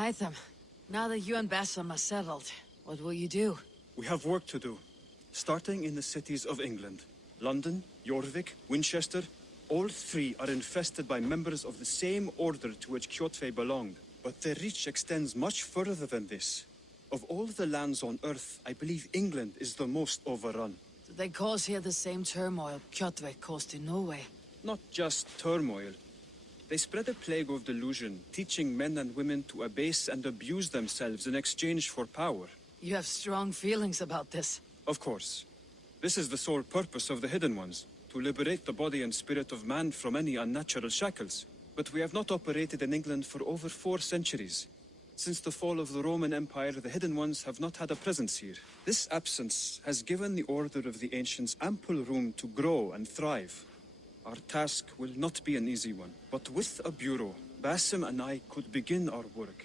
Hytham, now that you and Bassam are settled, what will you do? We have work to do. Starting in the cities of England. London, Jorvik, Wincestre, all three are infested by members of the same order to which Kjotve belonged. But their reach extends much further than this. Of all the lands on Earth, I believe England is the most overrun. Do they cause here the same turmoil Kjotve caused in Norway? Not just turmoil. They spread a plague of delusion, teaching men and women to abase and abuse themselves in exchange for power. You have strong feelings about this. Of course. This is the sole purpose of the Hidden Ones, to liberate the body and spirit of man from any unnatural shackles. But we have not operated in England for over 4 centuries. Since the fall of the Roman Empire, the Hidden Ones have not had a presence here. This absence has given the Order of the Ancients ample room to grow and thrive. Our task will not be an easy one, but with a bureau, Basim and I could begin our work.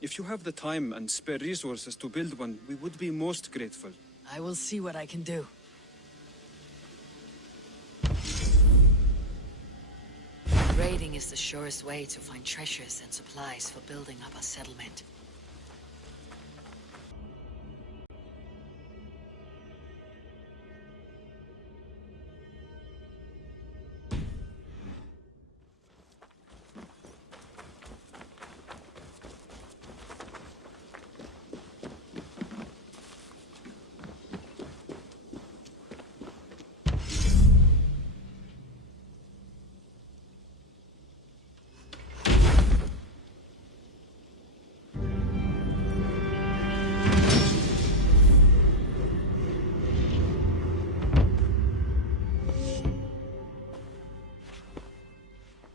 If you have the time and spare resources to build one, we would be most grateful. I will see what I can do. Raiding is the surest way to find treasures and supplies for building up a settlement.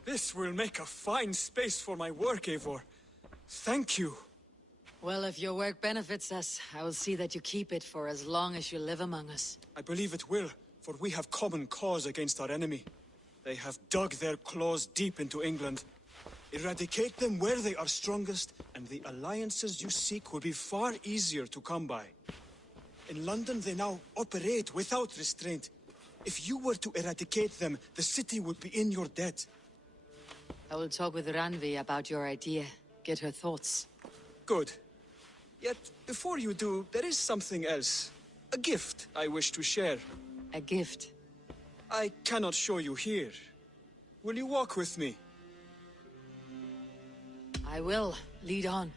This will make a fine space for my work, Eivor. Thank you. Well, if your work benefits us, I will see that you keep it for as long as you live among us. I believe it will, for we have common cause against our enemy. They have dug their claws deep into England. Eradicate them where they are strongest, and the alliances you seek will be far easier to come by. In London, they now operate without restraint. If you were to eradicate them, the city would be in your debt. I will talk with Ranvi about your idea. Get her thoughts. Good. Yet, before you do, there is something else. A gift I wish to share. A gift? I cannot show you here. Will you walk with me? I will. Lead on.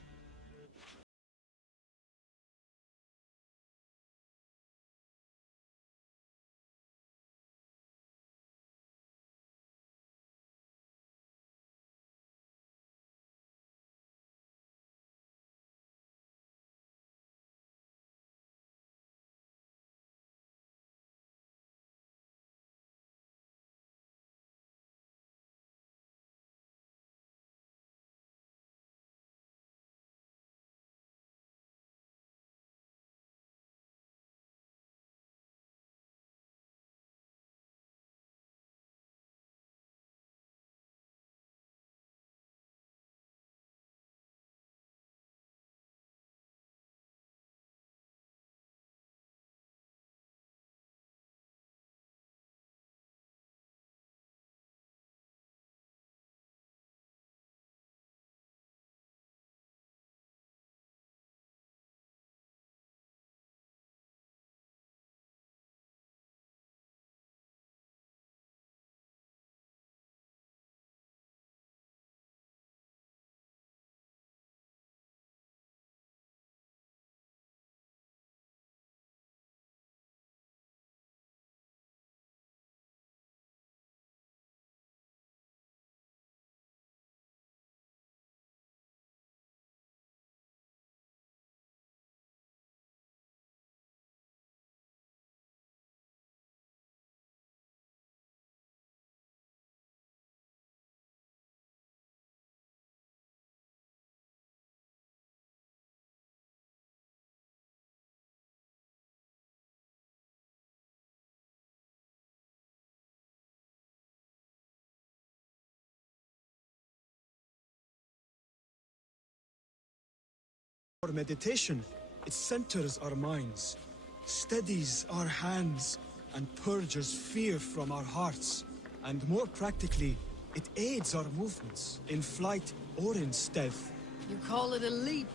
For meditation, it centers our minds, steadies our hands, and purges fear from our hearts. And more practically, it aids our movements, in flight or in stealth. You call it a leap,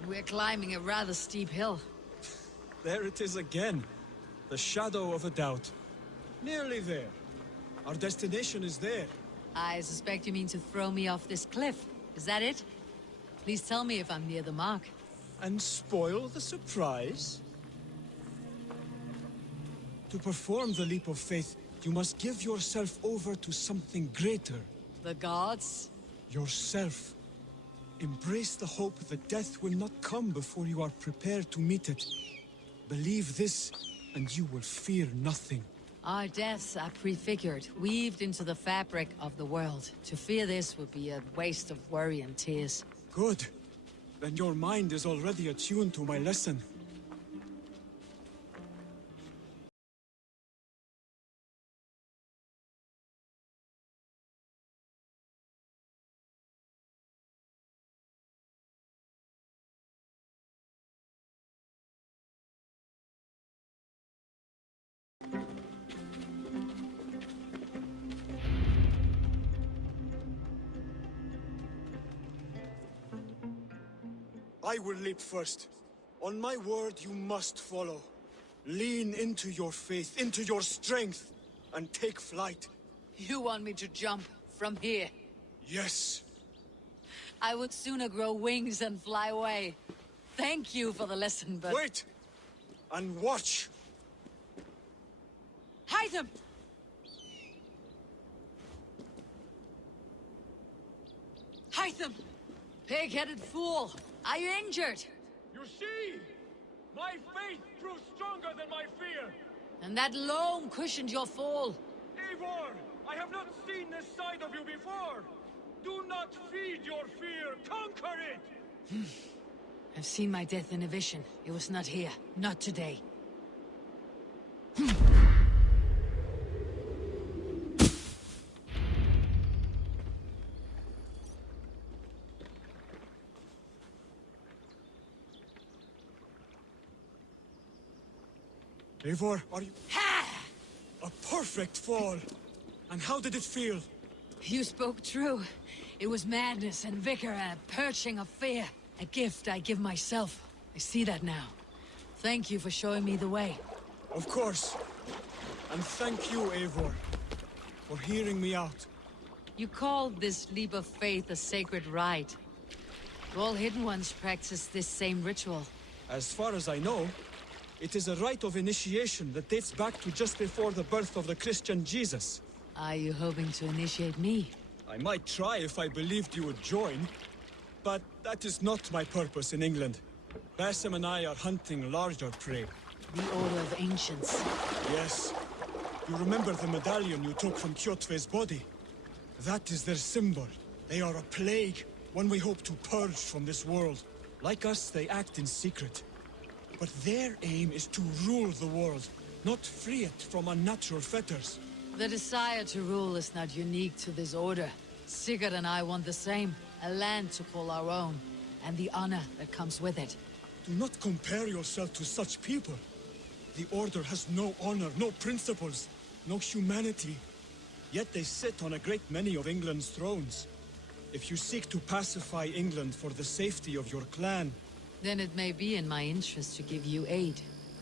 and we're climbing a rather steep hill. There it is again. The shadow of a doubt. Nearly there. Our destination is there. I suspect you mean to throw me off this cliff. Is that it? Please tell me if I'm near the mark. And spoil the surprise? To perform the leap of faith, you must give yourself over to something greater. The gods? Yourself. Embrace the hope that death will not come before you are prepared to meet it. Believe this, and you will fear nothing. Our deaths are prefigured, weaved into the fabric of the world. To fear this would be a waste of worry and tears. Good. Then your mind is already attuned to my lesson. I will leap first. On my word, you must follow. Lean into your faith, into your strength, and take flight. You want me to jump from here? Yes. I would sooner grow wings and fly away. Thank you for the lesson, but... Wait! And watch! Hytham! Hytham! Pig-headed fool! Are you injured? You see? My faith grew stronger than my fear! And that loam cushioned your fall. Eivor! I have not seen this side of you before! Do not feed your fear! Conquer it! I've seen my death in a vision. It was not here. Not today. Eivor, are you... Ha! A perfect fall! And how did it feel? You spoke true. It was madness and vigor and a perching of fear. A gift I give myself. I see that now. Thank you for showing me the way. Of course. And thank you, Eivor, for hearing me out. You called this leap of faith a sacred rite. All Hidden Ones practice this same ritual. As far as I know, it is a rite of initiation that dates back to just before the birth of the Christian Jesus. Are you hoping to initiate me? I might try if I believed you would join, but that is not my purpose in England. Basim and I are hunting larger prey. The Order of Ancients. Yes. You remember the medallion you took from Kjotve's body? That is their symbol. They are a plague, one we hope to purge from this world. Like us, they act in secret. But their aim is to rule the world, not free it from unnatural fetters. The desire to rule is not unique to this order. Sigurd and I want the same. A land to call our own, and the honor that comes with it. Do not compare yourself to such people. The Order has no honor, no principles, no humanity. Yet they sit on a great many of England's thrones. If you seek to pacify England for the safety of your clan... Then it may be in my interest to give you aid.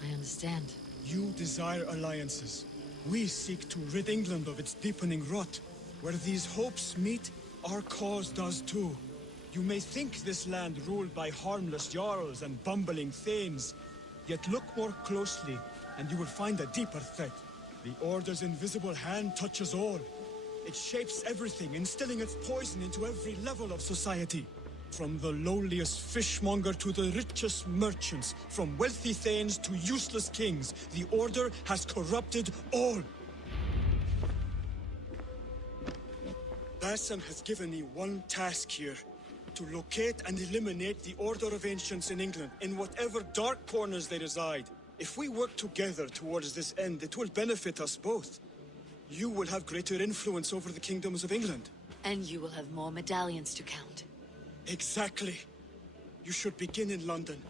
I understand. You desire alliances. We seek to rid England of its deepening rot. Where these hopes meet, our cause does too. You may think this land ruled by harmless jarls and bumbling thanes. Yet look more closely, and you will find a deeper threat. The Order's invisible hand touches all. It shapes everything, instilling its poison into every level of society. From the lowliest fishmonger to the richest merchants, from wealthy thanes to useless kings, the Order has corrupted all. Basim has given me one task here. To locate and eliminate the Order of Ancients in England, in whatever dark corners they reside. If we work together towards this end, it will benefit us both. You will have greater influence over the kingdoms of England. And you will have more medallions to count. Exactly. You should begin in London.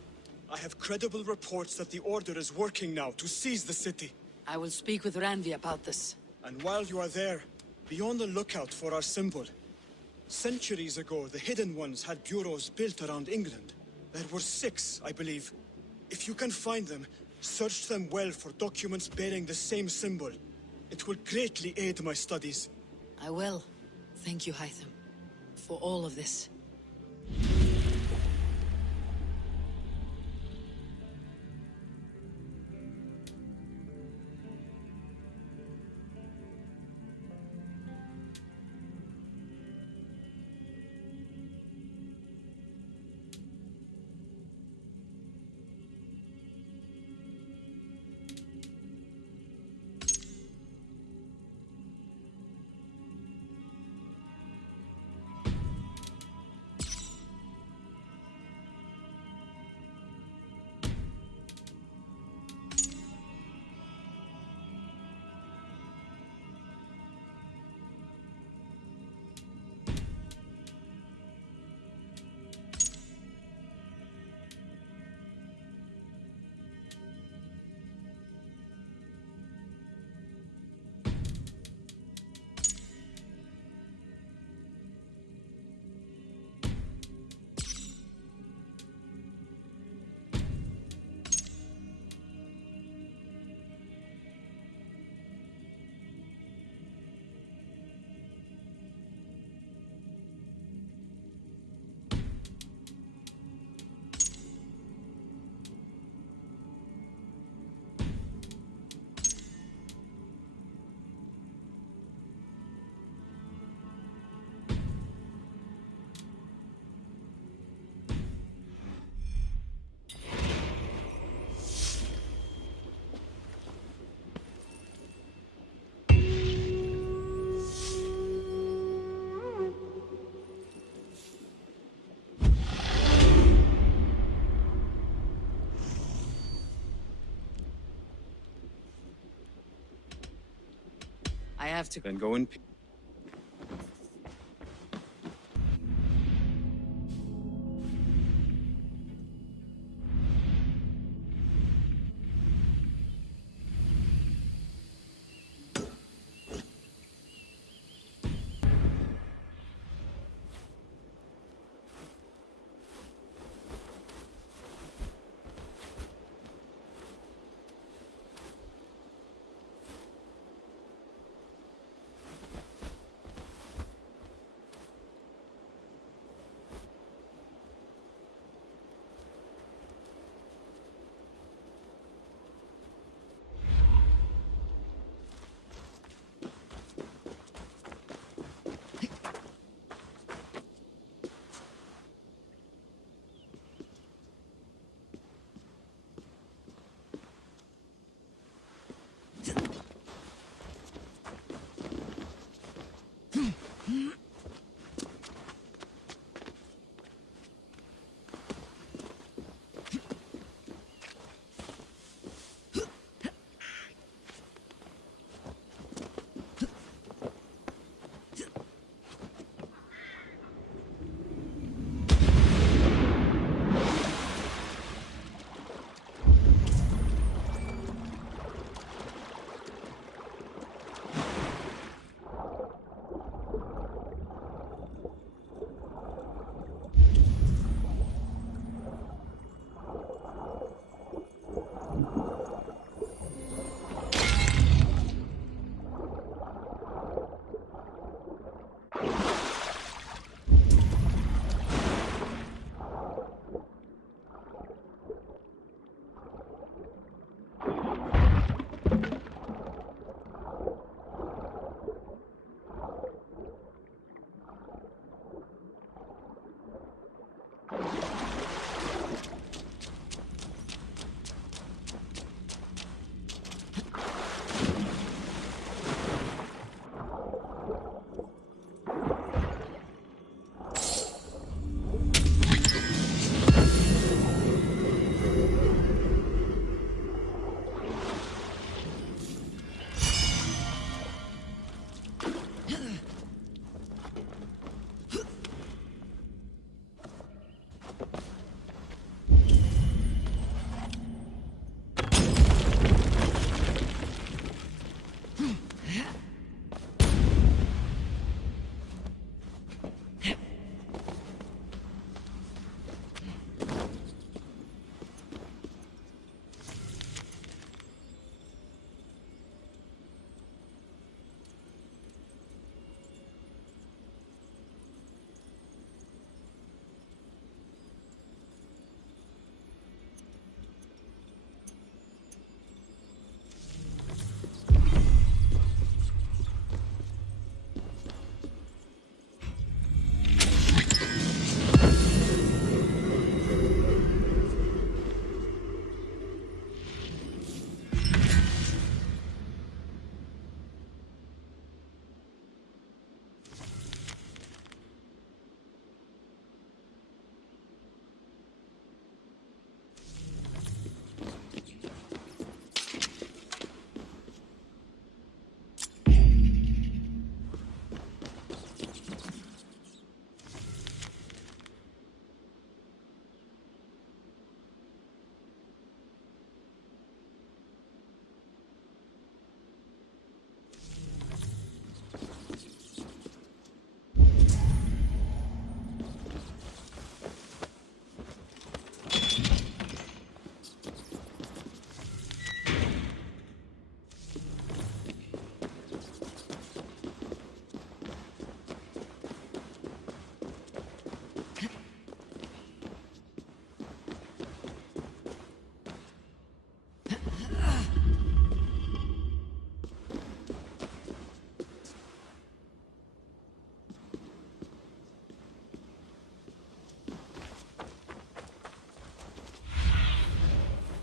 I have credible reports that the Order is working now to seize the city. I will speak with Randvi about this. And while you are there, be on the lookout for our symbol. Centuries ago, the Hidden Ones had bureaus built around England. There were 6, I believe. If you can find them, search them well for documents bearing the same symbol. It will greatly aid my studies. I will. Thank you, Hytham, for all of this. I have to... Then go in peace.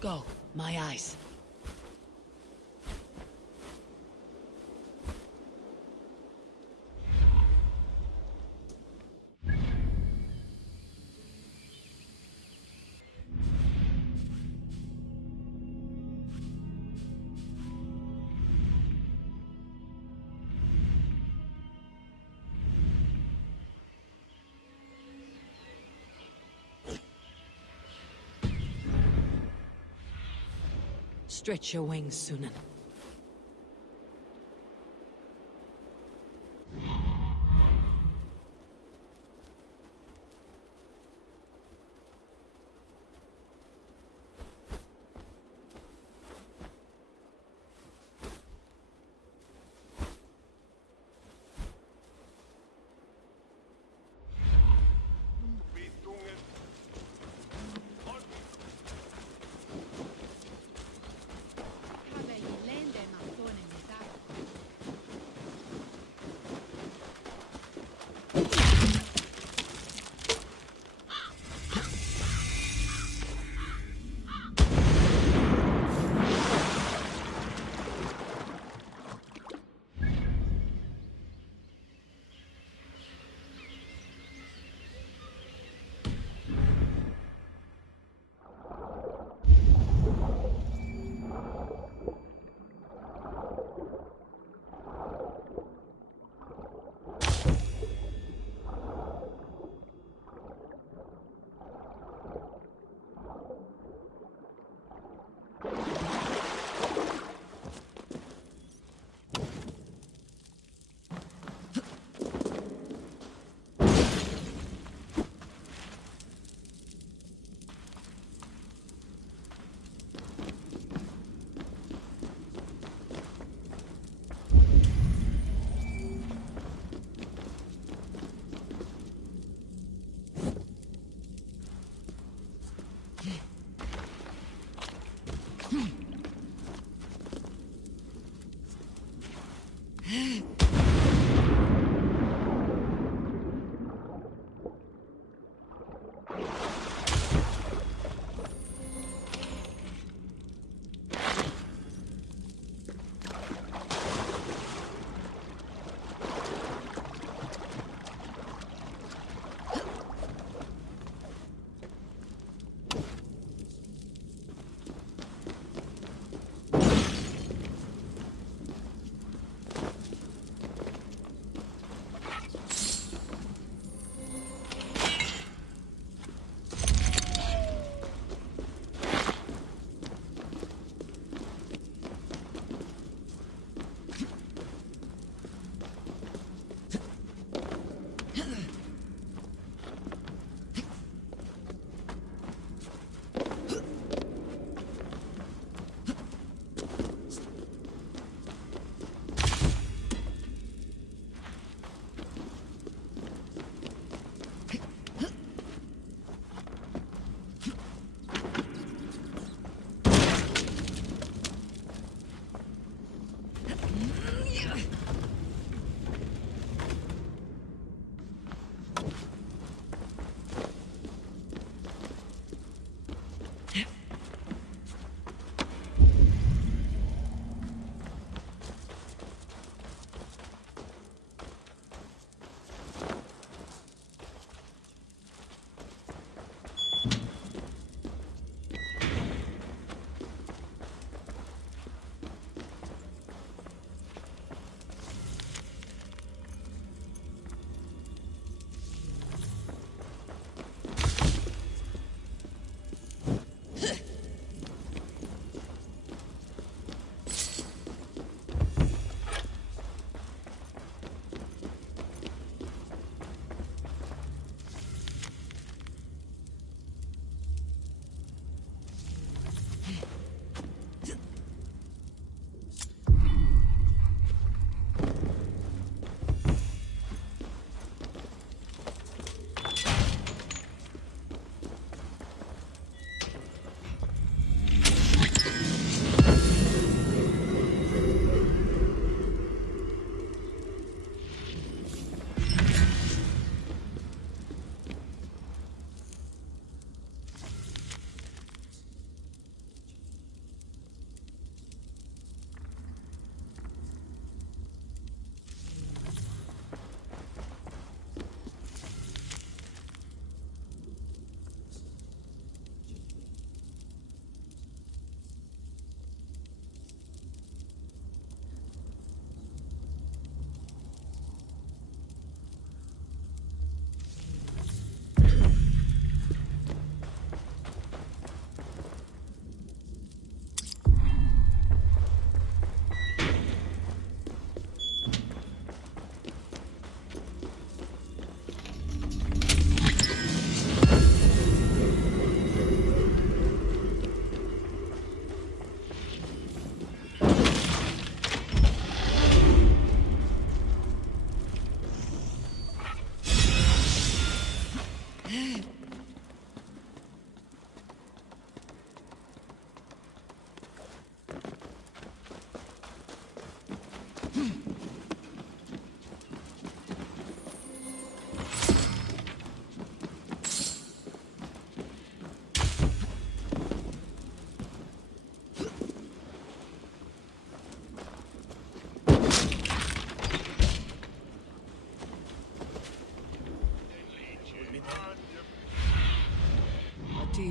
go. My eyes. Stretch your wings, Sunan.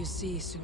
you see soon.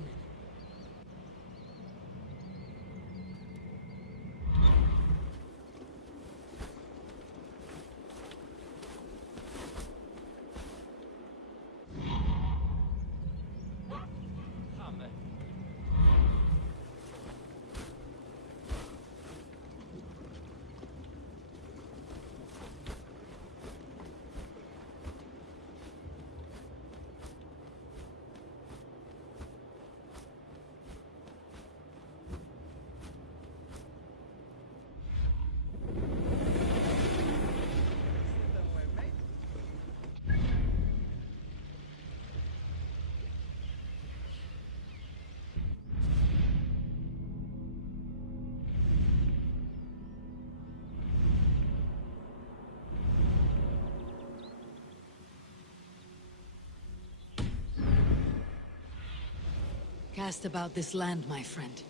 Cast about this land, my friend.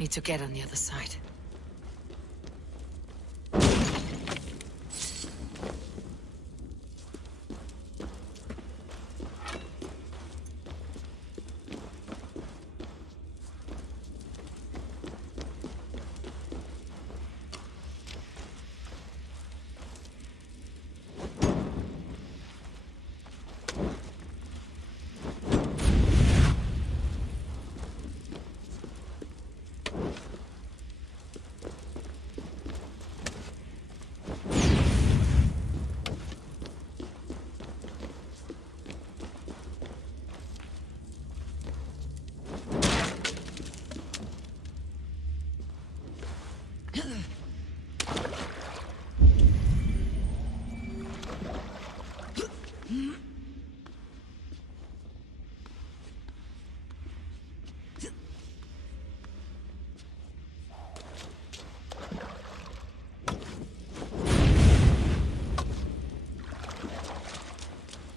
Need to get on the other side.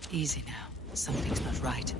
Easy now. Something's not right.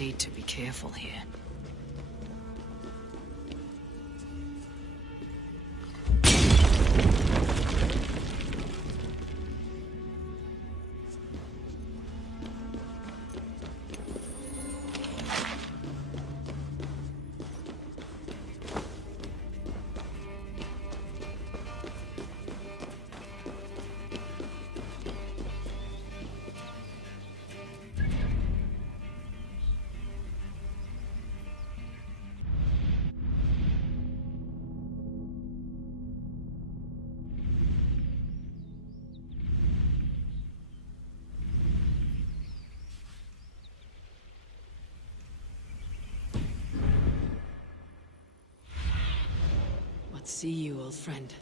Need to be careful here. See you, old friend.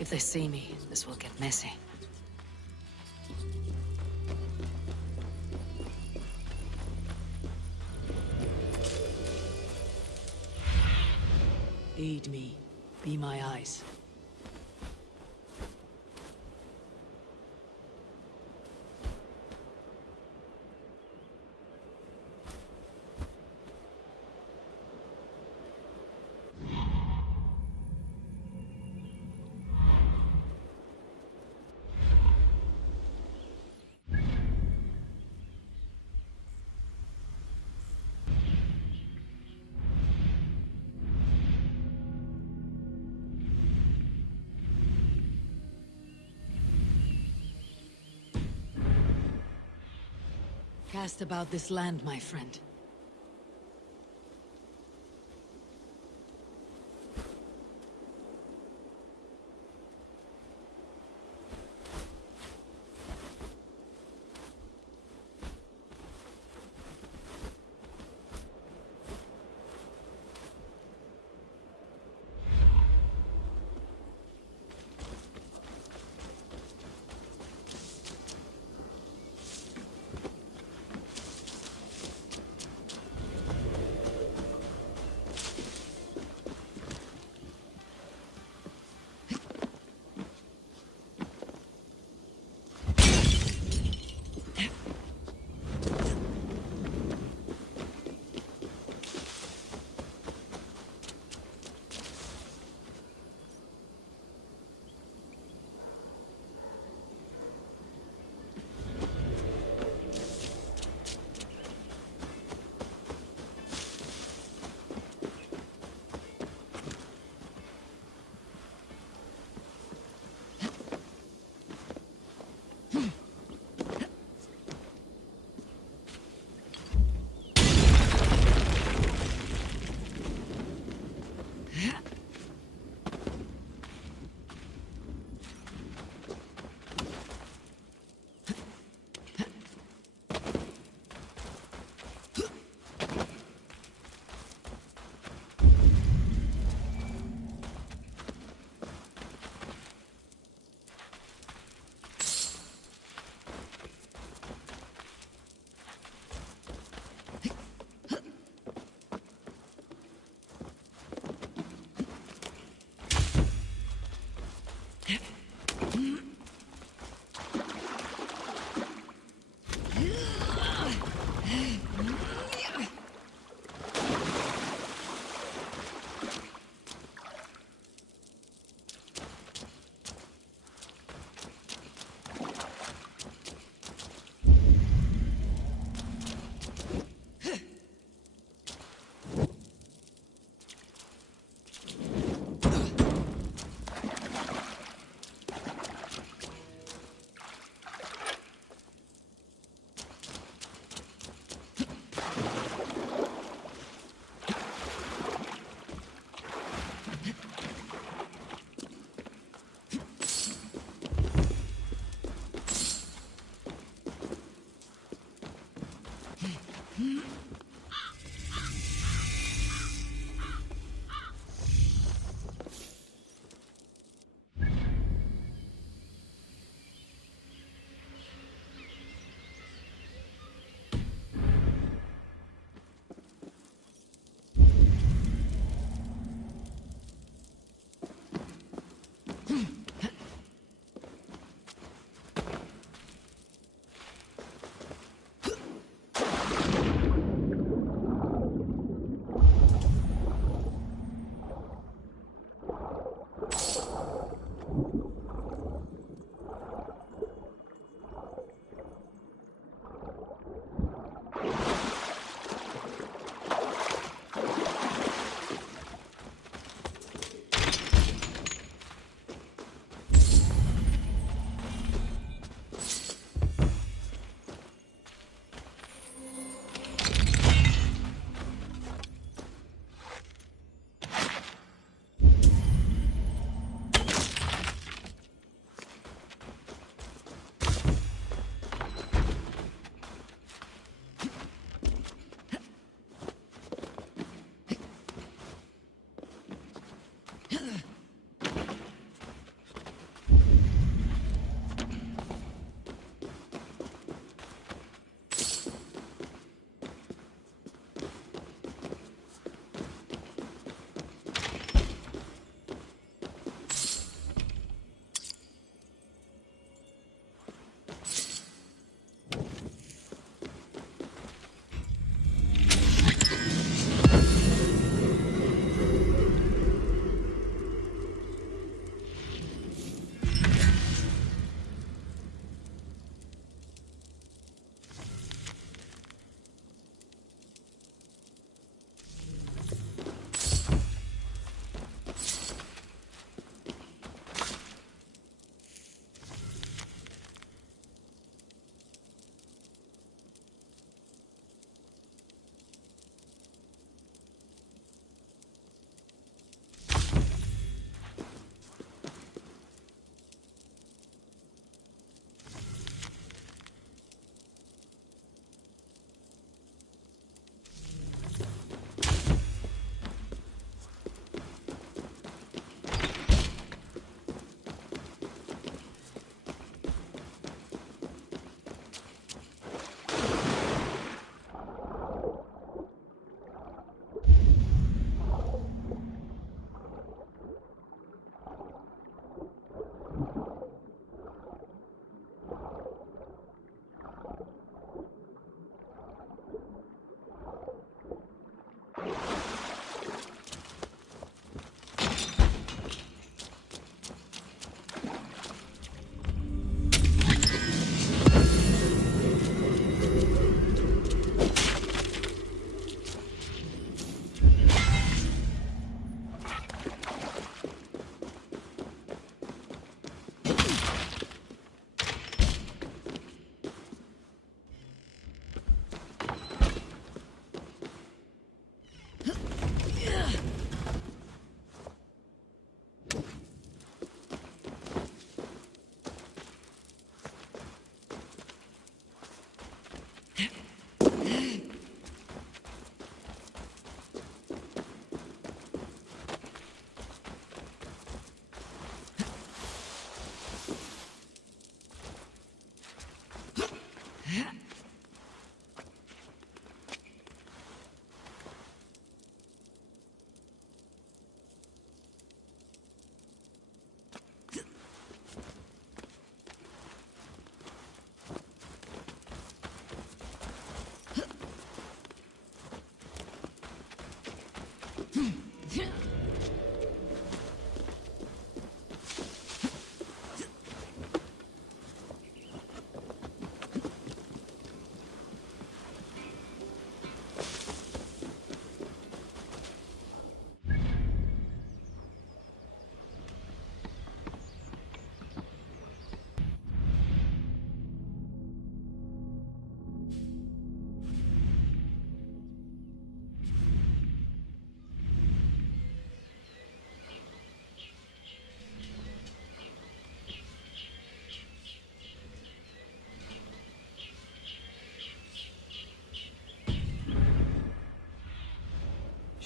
If they see me, this will get messy. Aid me. Be my eyes. Cast about this land, my friend.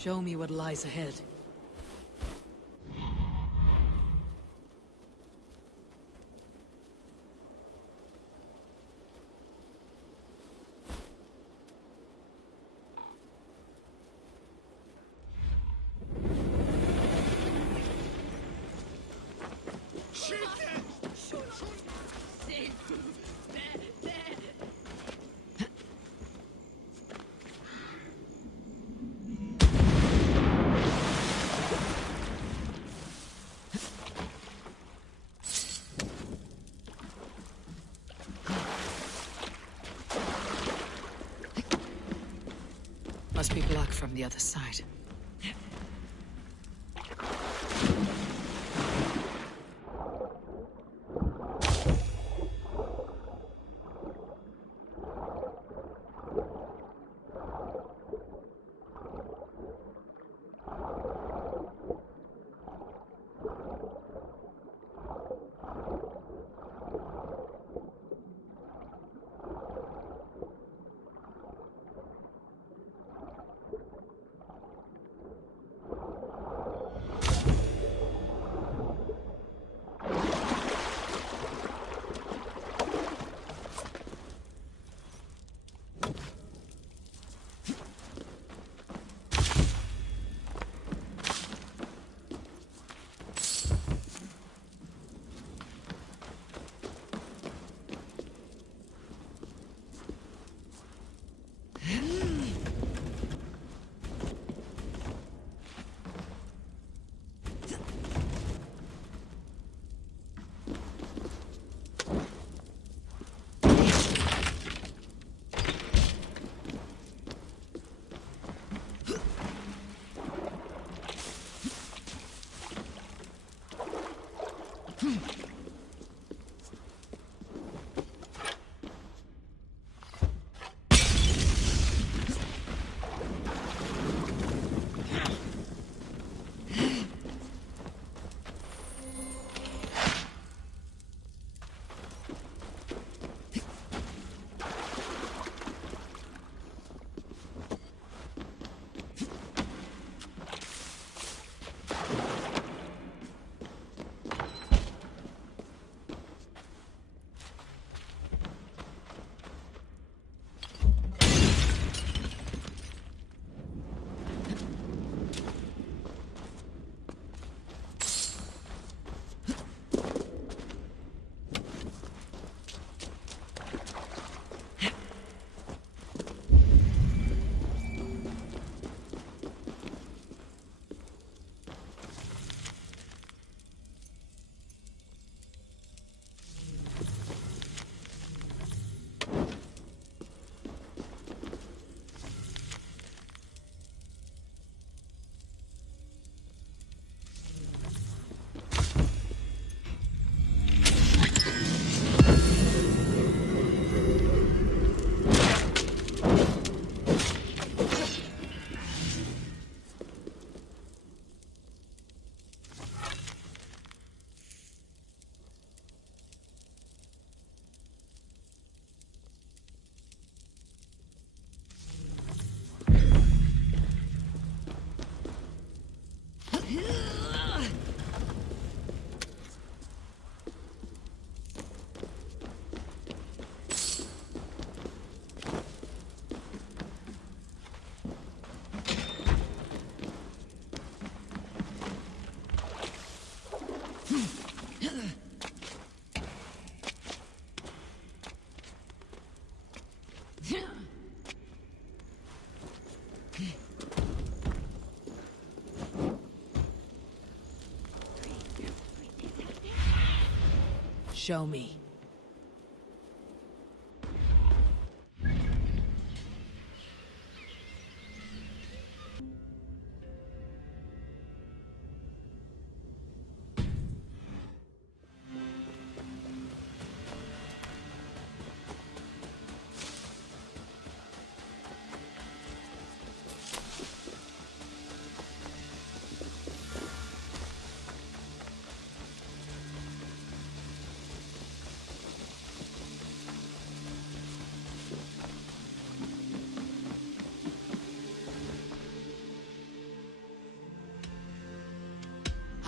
Show me what lies ahead. Must be blocked from the other side. Show me.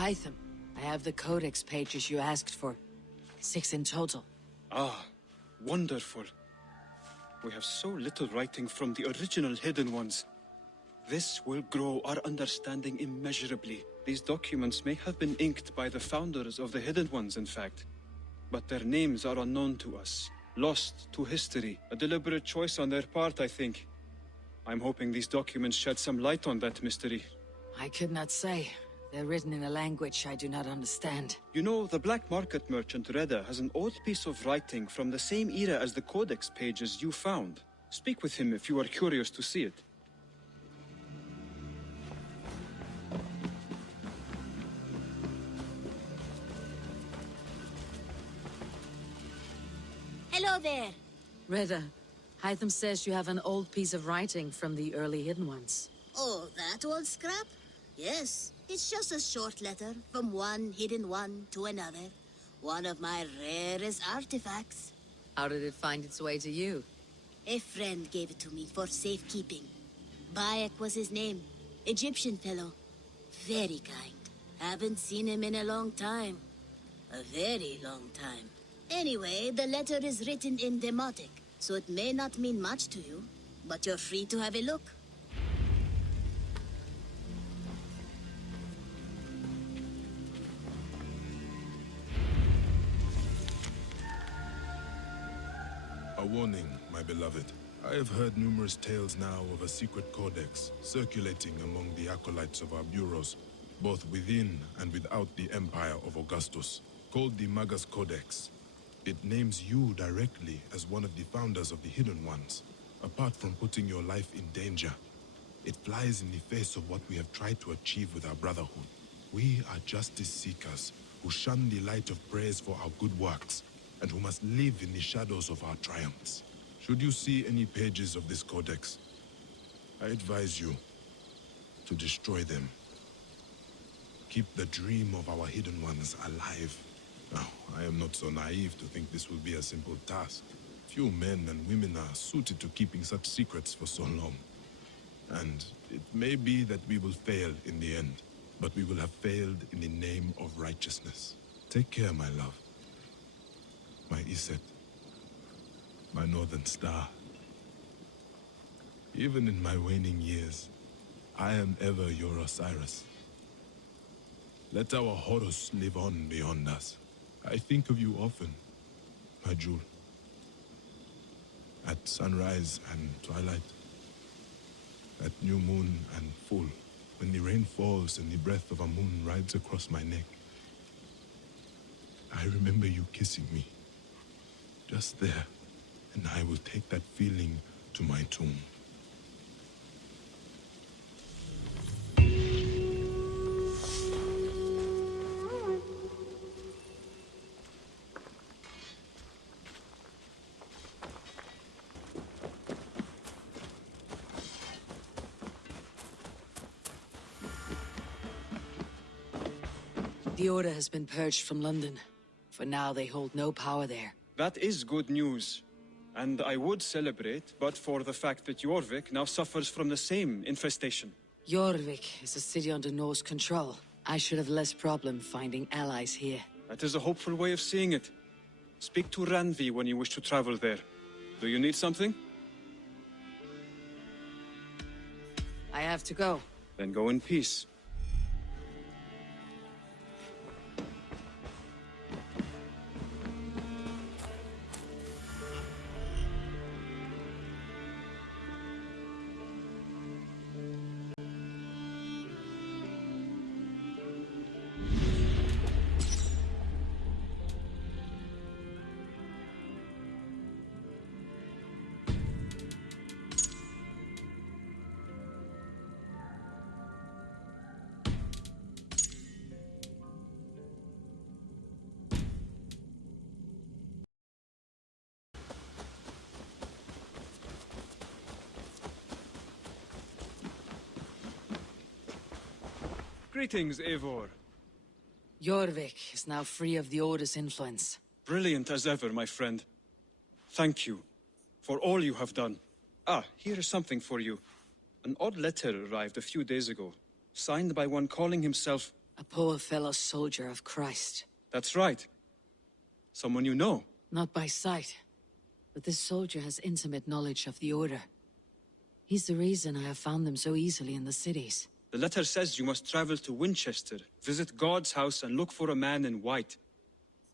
Hytham. I have the Codex pages you asked for. 6 in total. Ah, wonderful. We have so little writing from the original Hidden Ones. This will grow our understanding immeasurably. These documents may have been inked by the founders of the Hidden Ones, in fact. But their names are unknown to us. Lost to history. A deliberate choice on their part, I think. I'm hoping these documents shed some light on that mystery. I could not say. They're written in a language I do not understand. You know, the black market merchant Ratae has an old piece of writing from the same era as the Codex pages you found. Speak with him if you are curious to see it. Hello there. Ratae, Hytham says you have an old piece of writing from the early Hidden Ones. Oh, that old scrap? Yes. It's just a short letter from one hidden one to another. One of my rarest artifacts. How did it find its way to you? A friend gave it to me for safekeeping. Bayek was his name. Egyptian fellow. Very kind. Haven't seen him in a long time. A very long time. Anyway, the letter is written in Demotic, so it may not mean much to you, but you're free to have a look. A warning, my beloved. I have heard numerous tales now of a secret codex circulating among the acolytes of our bureaus, both within and without the Empire of Augustus, called the Maegester Codex. It names you directly as one of the founders of the Hidden Ones, apart from putting your life in danger. It flies in the face of what we have tried to achieve with our brotherhood. We are justice seekers who shun the light of praise for our good works, and who must live in the shadows of our triumphs. Should you see any pages of this codex, I advise you to destroy them. Keep the dream of our Hidden Ones alive. Now, I am not so naive to think this will be a simple task. Few men and women are suited to keeping such secrets for so long. And it may be that we will fail in the end, but we will have failed in the name of righteousness. Take care, my love. My Iset, my northern star. Even in my waning years, I am ever your Osiris. Let our Horus live on beyond us. I think of you often, my jewel. At sunrise and twilight, at new moon and full, when the rain falls and the breath of a moon rides across my neck. I remember you kissing me. Just there, and I will take that feeling to my tomb. The Order has been purged from London. For now, they hold no power there. That is good news. And I would celebrate, but for the fact that Jorvik now suffers from the same infestation. Jorvik is a city under Norse control. I should have less problem finding allies here. That is a hopeful way of seeing it. Speak to Randvi when you wish to travel there. Do you need something? I have to go. Then go in peace. Greetings, Eivor. Jorvik is now free of the Order's influence. Brilliant as ever, my friend. Thank you for all you have done. Ah, here is something for you. An odd letter arrived a few days ago, signed by one calling himself A poor fellow soldier of Christ. That's right. Someone you know. Not by sight, but this soldier has intimate knowledge of the Order. He's the reason I have found them so easily in the cities. The letter says you must travel to Wincestre, visit God's house and look for a man in white.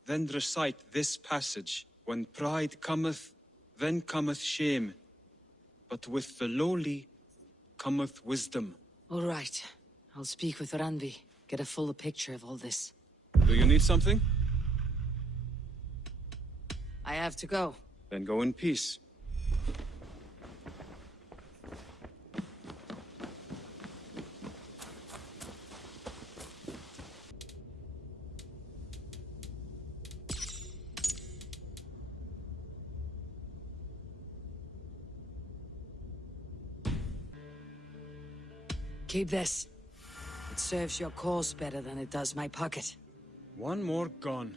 Then recite this passage. When pride cometh, then cometh shame. But with the lowly cometh wisdom. All right. I'll speak with Randvi, get a fuller picture of all this. Do you need something? I have to go. Then go in peace. Keep this. It serves your cause better than it does my pocket. One more gone.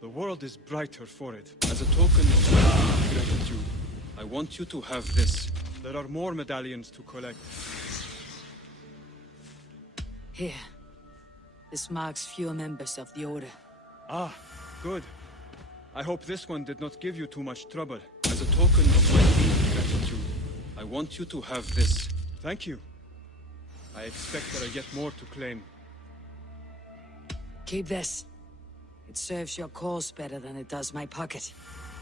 The world is brighter for it. As a token of my gratitude, I want you to have this. There are more medallions to collect. Here. This marks fewer members of the Order. Ah, good. I hope this one did not give you too much trouble. As a token of my deep gratitude, I want you to have this. Thank you. I expect there are yet more to claim. Keep this. It serves your cause better than it does my pocket.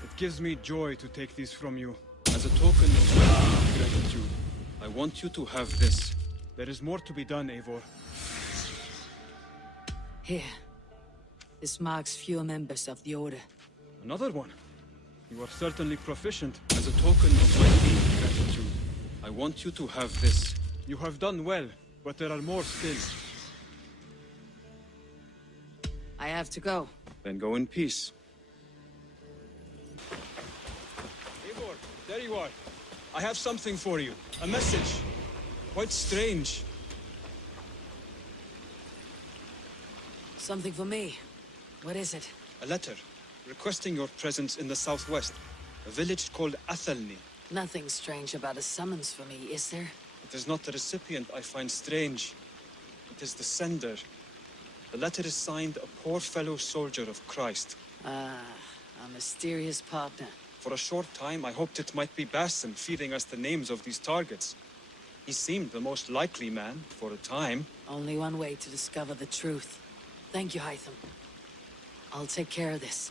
It gives me joy to take these from you. As a token of my deep gratitude, I want you to have this. There is more to be done, Eivor. Here. This marks fewer members of the Order. Another one. You are certainly proficient. As a token of my deep gratitude, I want you to have this. You have done well, but there are more still. I have to go. Then go in peace. Eivor, there you are. I have something for you. A message. Quite strange. Something for me. What is it? A letter, requesting your presence in the southwest. A village called Athelney. Nothing strange about a summons for me, is there? It is not the recipient I find strange. It is the sender. The letter is signed a poor fellow soldier of Christ. Ah, a mysterious partner. For a short time, I hoped it might be Basim feeding us the names of these targets. He seemed the most likely man, for a time. Only one way to discover the truth. Thank you, Hytham. I'll take care of this.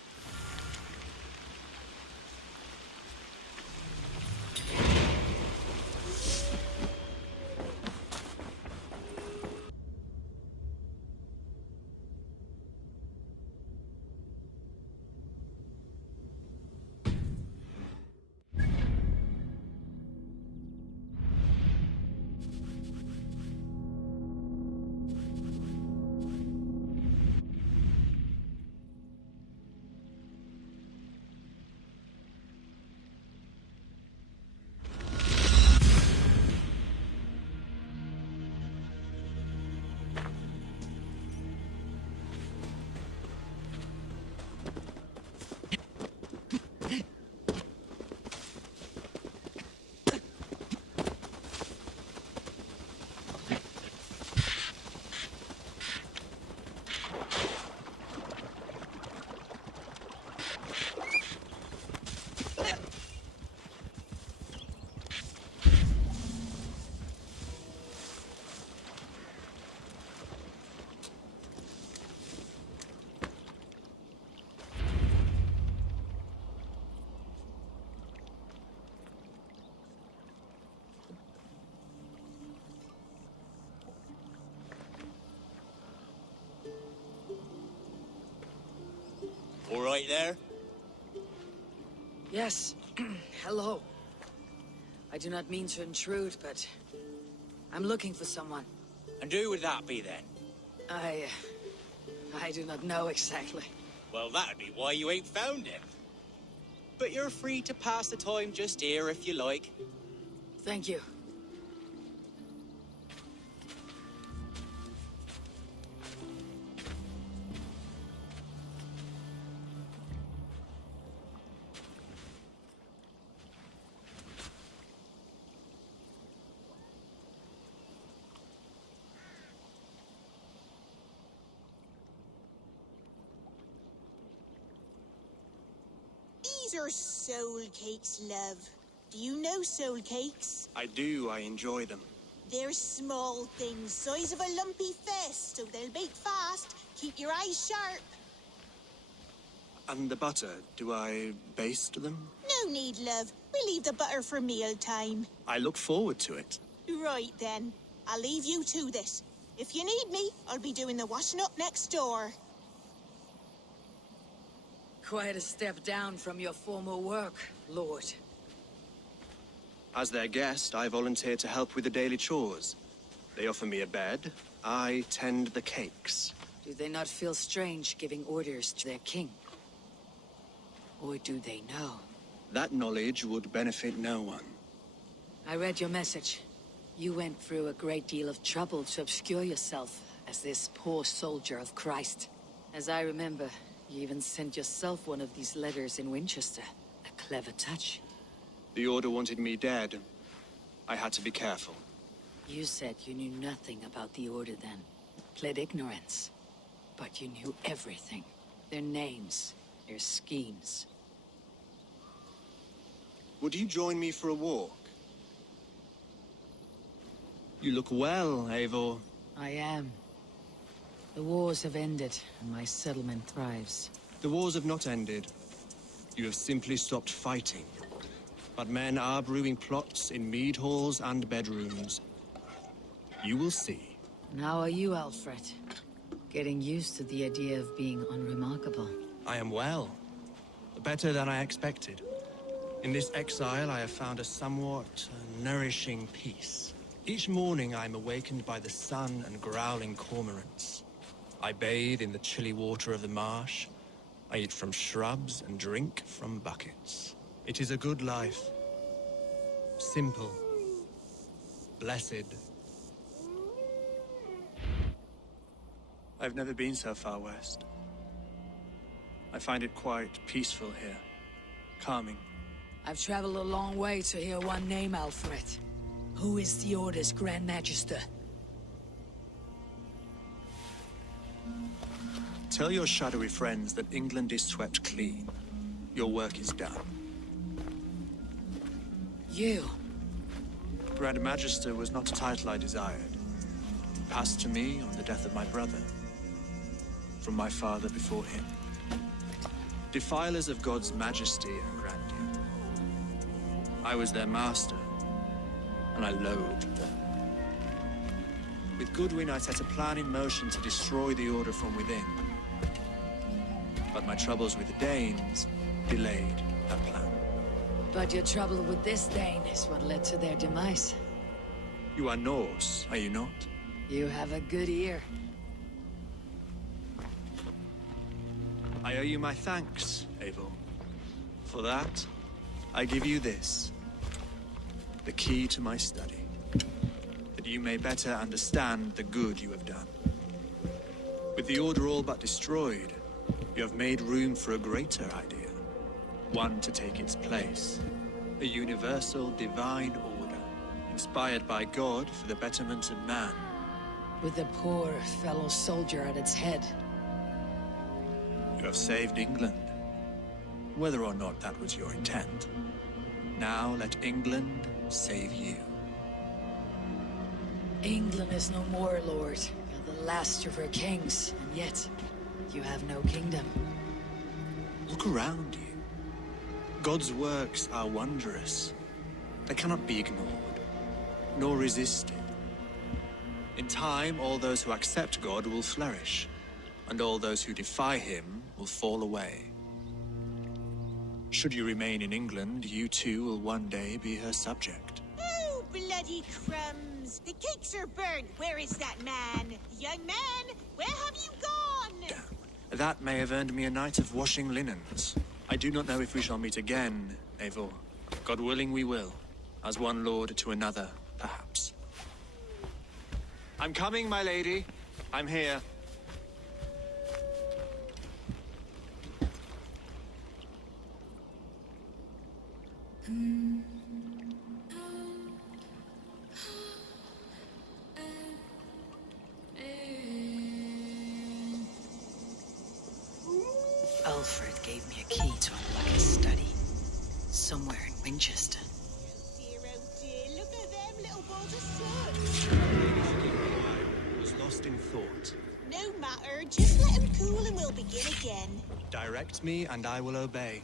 All right there? Yes. Hello. I do not mean to intrude, but I'm looking for someone. And who would that be then? I do not know exactly. Well, that'd be why you ain't found him. But you're free to pass the time just here if you like. Thank you. These are soul cakes, love. Do you know soul cakes? I do, I enjoy them. They're small things, size of a lumpy fist, so they'll bake fast. Keep your eyes sharp. And the butter, do I baste them? No need, love. We'll leave the butter for meal time. I look forward to it. Right then. I'll leave you to this. If you need me, I'll be doing the washing up next door. Quite a step down from your former work, Lord. As their guest, I volunteer to help with the daily chores. They offer me a bed. I tend the cakes. Do they not feel strange giving orders to their king? Or do they know? That knowledge would benefit no one. I read your message. You went through a great deal of trouble to obscure yourself as this poor soldier of Christ. As I remember, you even sent yourself one of these letters in Wincestre. A clever touch. The Order wanted me dead. I had to be careful. You said you knew nothing about the Order then. Pled ignorance. But you knew everything. Their names, their schemes. Would you join me for a walk? You look well, Eivor. I am. The wars have ended, and my settlement thrives. The wars have not ended. You have simply stopped fighting. But men are brewing plots in mead halls and bedrooms. You will see. How are you, Alfred? Getting used to the idea of being unremarkable. I am well. Better than I expected. In this exile, I have found a somewhat nourishing peace. Each morning, I am awakened by the sun and growling cormorants. I bathe in the chilly water of the marsh. I eat from shrubs and drink from buckets. It is a good life. Simple. Blessed. I've never been so far west. I find it quite peaceful here. Calming. I've traveled a long way to hear one name, Alfred. Who is the Order's Grand Magister? Tell your shadowy friends that England is swept clean. Your work is done. You? Grand Magister was not a title I desired. It passed to me on the death of my brother. From my father before him. Defilers of God's majesty and grandeur. I was their master, and I loathed them. With Goodwin, I set a plan in motion to destroy the Order from within. But my troubles with the Danes delayed that plan. But your trouble with this Dane is what led to their demise. You are Norse, are you not? You have a good ear. I owe you my thanks, Eivor. For that, I give you this. The key to my study. That you may better understand the good you have done. With the Order all but destroyed, you have made room for a greater idea. One to take its place. A universal divine order, inspired by God for the betterment of man. With a poor fellow soldier at its head. You have saved England, whether or not that was your intent. Now let England save you. England is no more, Lord. You're the last of her kings, and yet you have no kingdom. Look around you. God's works are wondrous. They cannot be ignored, nor resisted. In time, all those who accept God will flourish, and all those who defy him will fall away. Should you remain in England, you too will one day be her subject. Oh, bloody crumbs! The cakes are burned. Where is that man? Young man, where have you gone? Damn. That may have earned me a night of washing linens. I do not know if we shall meet again, Eivor. God willing, we will. As one lord to another, perhaps. I'm coming, my lady. I'm here. Alfred gave me a key to unlock his study. somewhere in Winchester. Dear, oh dear, look at them little balls of soot. I was lost in thought. No matter, just let him cool and we'll begin again. Direct me, and I will obey.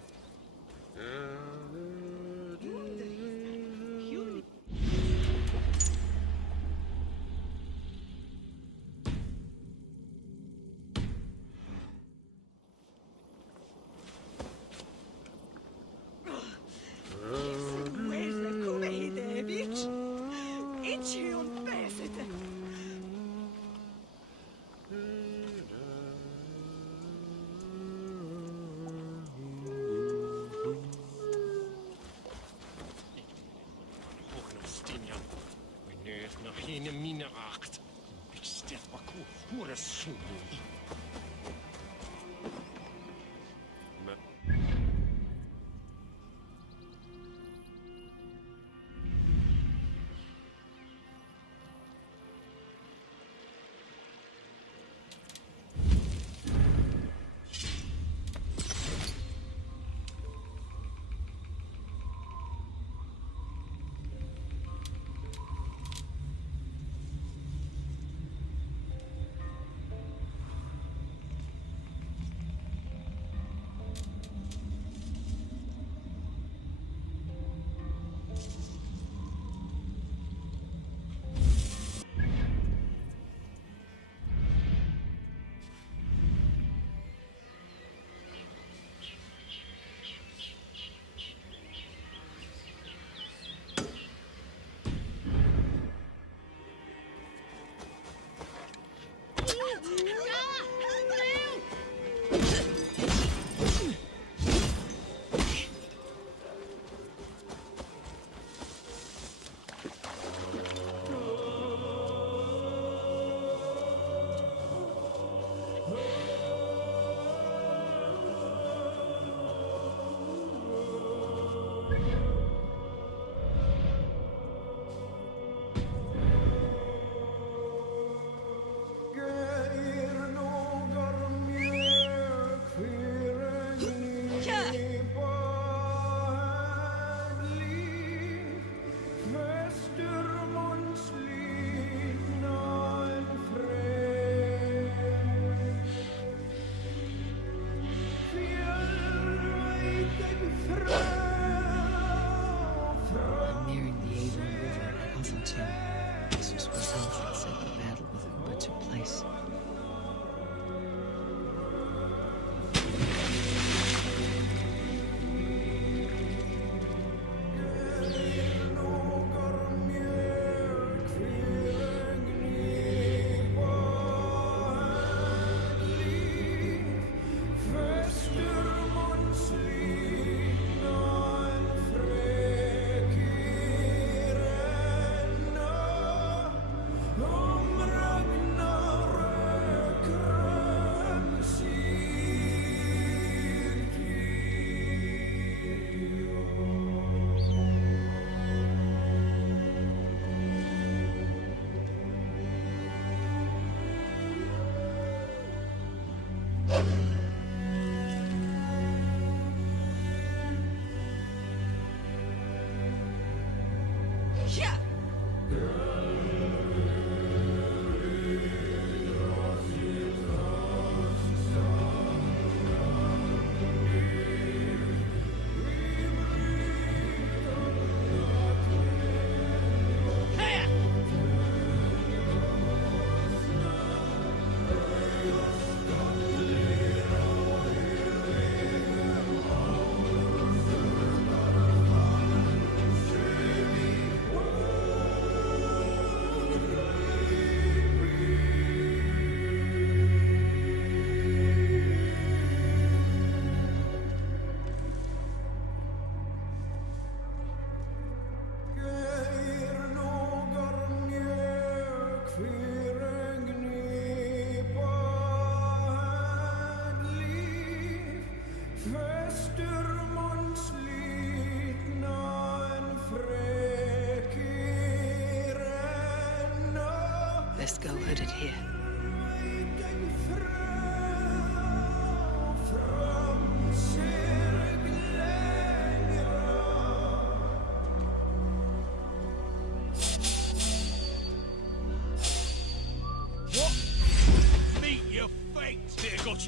Let's go hooded here.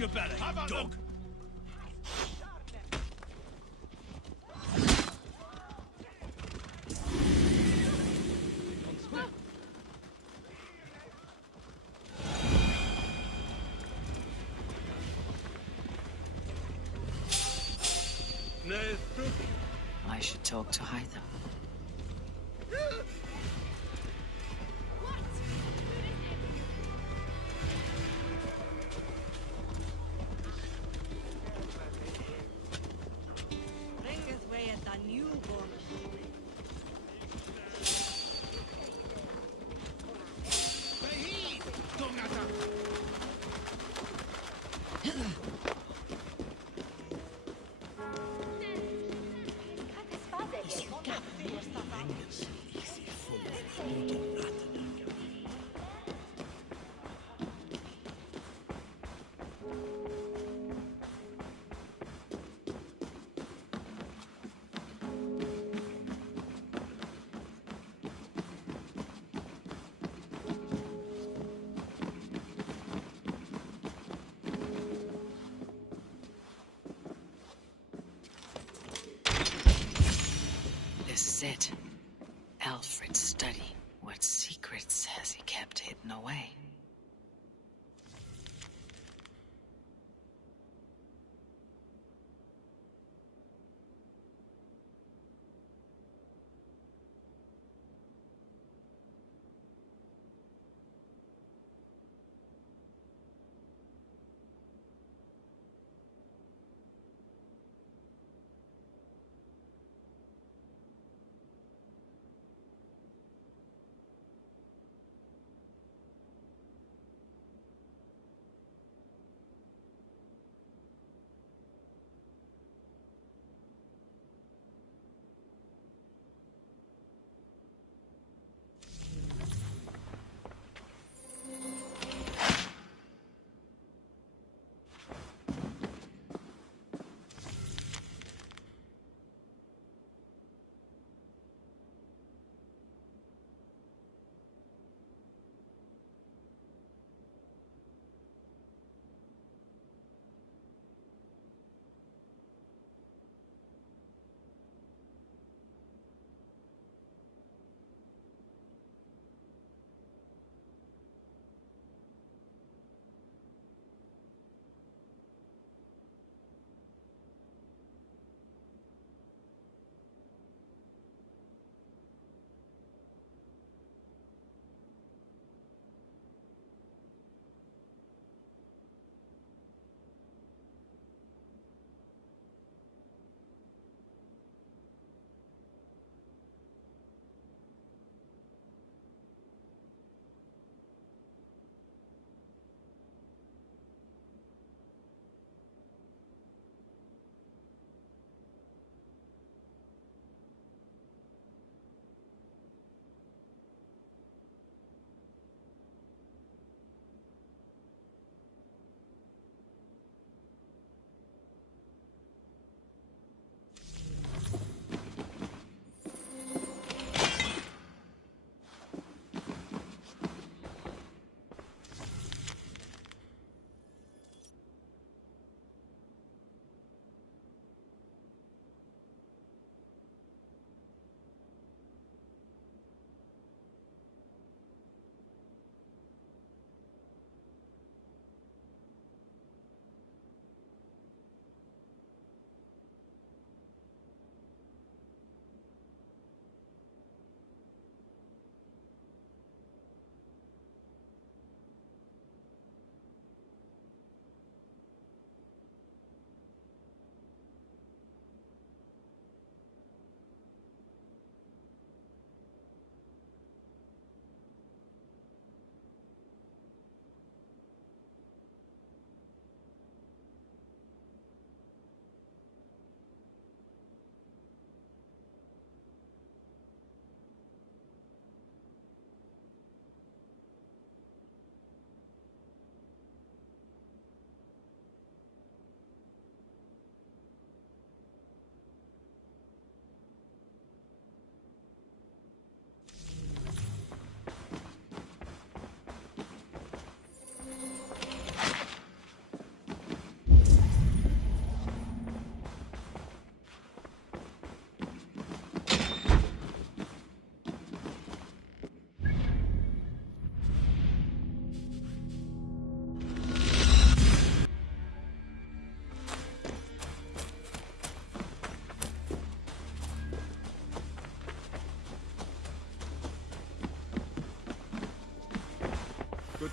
your belly, dog! I should talk to Hytham. Bringeth way at the newborn. This is it. Alfred's study. What secrets has he kept hidden away?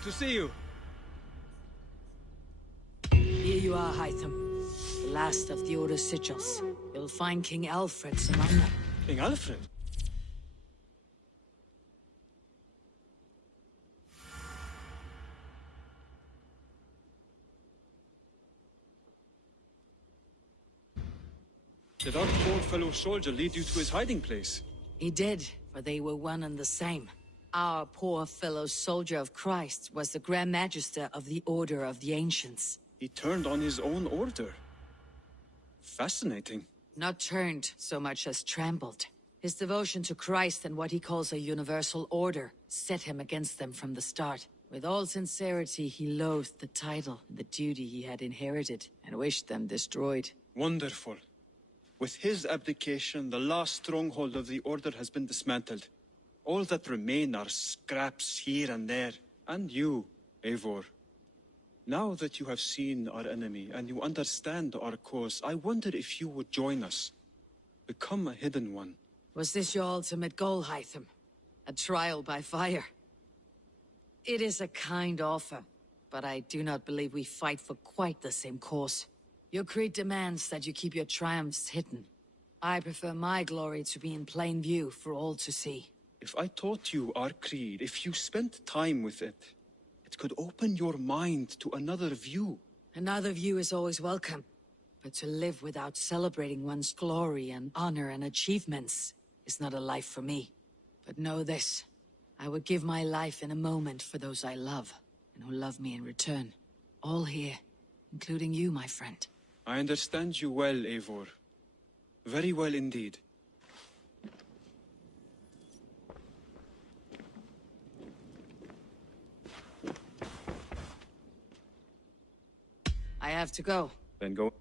Good to see you. Here you are, Hytham. The last of the Order sigils. You'll find King Alfred's among them. King Alfred? Did our poor fellow soldier lead you to his hiding place? He did, for they were one and the same. Our poor fellow soldier of Christ was the Grand Maegester of the Order of the Ancients. He turned on his own order. Fascinating. Not turned so much as trampled. His devotion to Christ and what he calls a universal order set him against them from the start. With all sincerity, he loathed the title and the duty he had inherited, and wished them destroyed. Wonderful. With his abdication, the last stronghold of the Order has been dismantled. All that remain are scraps here and there. And you, Eivor. Now that you have seen our enemy and you understand our cause, I wonder if you would join us. Become a Hidden One. Was this your ultimate goal, Hytham? A trial by fire? It is a kind offer, but I do not believe we fight for quite the same cause. Your creed demands that you keep your triumphs hidden. I prefer my glory to be in plain view for all to see. If I taught you our creed, if you spent time with it, it could open your mind to another view. Another view is always welcome, but to live without celebrating one's glory and honor and achievements is not a life for me. But know this, I would give my life in a moment for those I love, and who love me in return. All here, including you, my friend. I understand you well, Eivor. Very well indeed. I have to go. Then go.